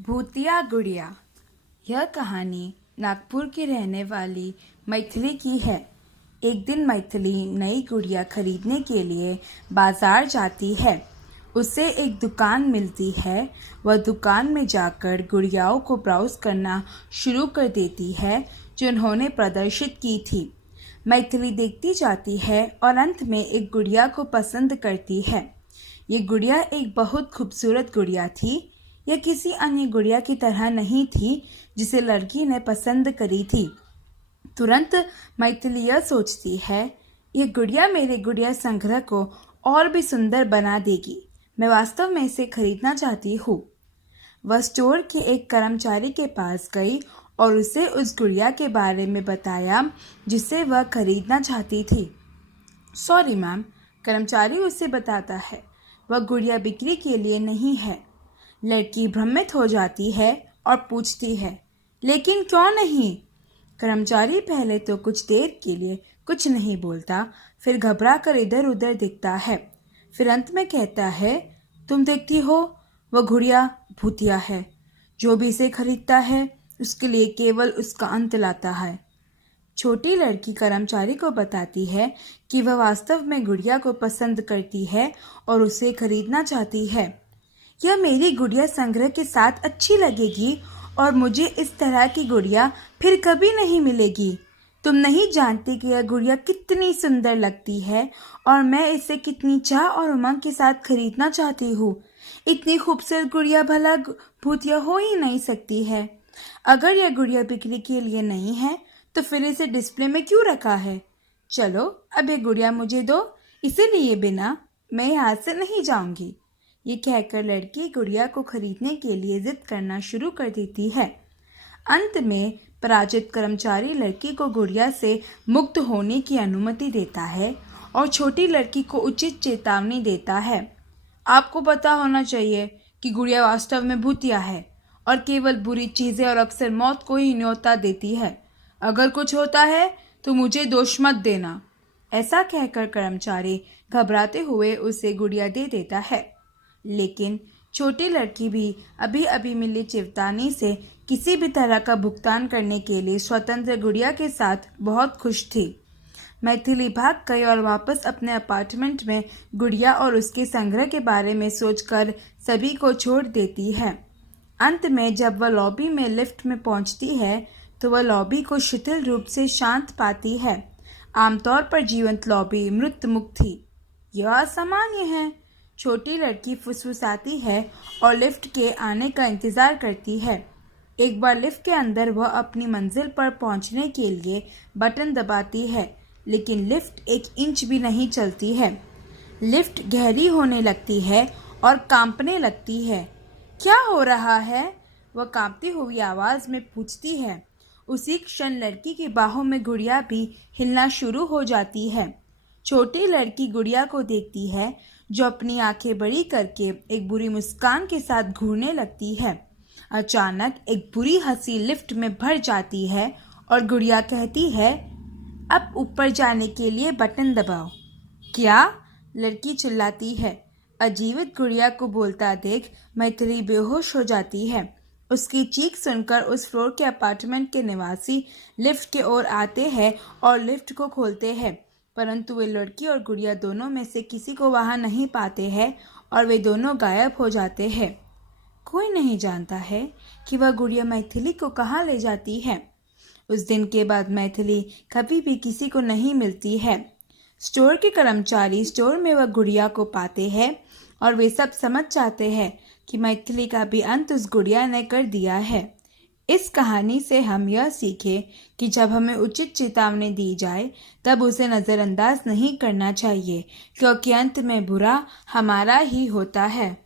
भूतिया गुड़िया। यह कहानी नागपुर की रहने वाली मैथिली की है। एक दिन मैथिली नई गुड़िया खरीदने के लिए बाजार जाती है। उसे एक दुकान मिलती है। वह दुकान में जाकर गुड़ियाओं को ब्राउज करना शुरू कर देती है जो उन्होंने प्रदर्शित की थी। मैथिली देखती जाती है और अंत में एक गुड़िया को पसंद करती है। ये गुड़िया एक बहुत खूबसूरत गुड़िया थी। यह किसी अन्य गुड़िया की तरह नहीं थी जिसे लड़की ने पसंद करी थी। तुरंत मैथिली यह सोचती है, यह गुड़िया मेरे गुड़िया संग्रह को और भी सुंदर बना देगी। मैं वास्तव में इसे खरीदना चाहती हूँ। वह स्टोर के एक कर्मचारी के पास गई और उसे उस गुड़िया के बारे में बताया जिसे वह खरीदना चाहती थी। सॉरी मैम, कर्मचारी उसे बताता है, वह गुड़िया बिक्री के लिए नहीं है। लड़की भ्रमित हो जाती है और पूछती है, लेकिन क्यों नहीं? कर्मचारी पहले तो कुछ देर के लिए कुछ नहीं बोलता, फिर घबरा कर इधर उधर देखता है। फिर अंत में कहता है, तुम देखती हो वह गुड़िया भूतिया है। जो भी इसे खरीदता है उसके लिए केवल उसका अंत लाता है। छोटी लड़की कर्मचारी को बताती है कि वह वास्तव में गुड़िया को पसंद करती है और उसे खरीदना चाहती है। यह मेरी गुड़िया संग्रह के साथ अच्छी लगेगी और मुझे इस तरह की गुड़िया फिर कभी नहीं मिलेगी। तुम नहीं जानती कि यह गुड़िया कितनी सुंदर लगती है और मैं इसे कितनी चाह और उमंग के साथ खरीदना चाहती हूँ। इतनी खूबसूरत गुड़िया भला भूतिया हो ही नहीं सकती है। अगर यह गुड़िया बिक्री के लिए नहीं है तो फिर इसे डिस्प्ले में क्यों रखा है? चलो अब ये गुड़िया मुझे दो, इसे लिए बिना मैं यहाँ से नहीं जाऊंगी। ये कहकर लड़की गुड़िया को खरीदने के लिए जिद करना शुरू कर देती है। अंत में पराजित कर्मचारी लड़की को गुड़िया से मुक्त होने की अनुमति देता है और छोटी लड़की को उचित चेतावनी देता है। आपको पता होना चाहिए कि गुड़िया वास्तव में भूतिया है और केवल बुरी चीज़ें और अक्सर मौत को ही न्योता देती है। अगर कुछ होता है तो मुझे दोष मत देना। ऐसा कहकर कर्मचारी घबराते हुए उसे गुड़िया दे देता है। लेकिन छोटी लड़की भी अभी अभी मिली चेतावनी से किसी भी तरह का भुगतान करने के लिए स्वतंत्र गुड़िया के साथ बहुत खुश थी। मैथिली भाग गई और वापस अपने अपार्टमेंट में गुड़िया और उसके संग्रह के बारे में सोचकर सभी को छोड़ देती है। अंत में जब वह लॉबी में लिफ्ट में पहुंचती है तो वह लॉबी को शिथिल रूप से शांत पाती है। आमतौर पर जीवंत लॉबी मृत मुक्त थी। यह असामान्य है। छोटी लड़की फुसफुसाती है और लिफ्ट के आने का इंतज़ार करती है। एक बार लिफ्ट के अंदर वह अपनी मंजिल पर पहुंचने के लिए बटन दबाती है, लेकिन लिफ्ट 1 इंच भी नहीं चलती है। लिफ्ट गहरी होने लगती है और कांपने लगती है। क्या हो रहा है? वह कांपती हुई आवाज़ में पूछती है। उसी क्षण लड़की की बाहों में गुड़िया भी हिलना शुरू हो जाती है। छोटी लड़की गुड़िया को देखती है जो अपनी आंखें बड़ी करके एक बुरी मुस्कान के साथ घूरने लगती है। अचानक एक बुरी हंसी लिफ्ट में भर जाती है और गुड़िया कहती है, अब ऊपर जाने के लिए बटन दबाओ। क्या? लड़की चिल्लाती है। अजीवित गुड़िया को बोलता देख मैथिली बेहोश हो जाती है। उसकी चीख सुनकर उस फ्लोर के अपार्टमेंट के निवासी लिफ्ट की ओर आते हैं और लिफ्ट को खोलते हैं, परंतु वे लड़की और गुड़िया दोनों में से किसी को वहां नहीं पाते हैं और वे दोनों गायब हो जाते हैं। कोई नहीं जानता है कि वह गुड़िया मैथिली को कहाँ ले जाती है। उस दिन के बाद मैथिली कभी भी किसी को नहीं मिलती है। स्टोर के कर्मचारी स्टोर में वह गुड़िया को पाते हैं और वे सब समझ जाते हैं कि मैथिली का भी अंत उस गुड़िया ने कर दिया है। इस कहानी से हम यह सीखें कि जब हमें उचित चेतावनी दी जाए तब उसे नज़रअंदाज नहीं करना चाहिए, क्योंकि अंत में बुरा हमारा ही होता है।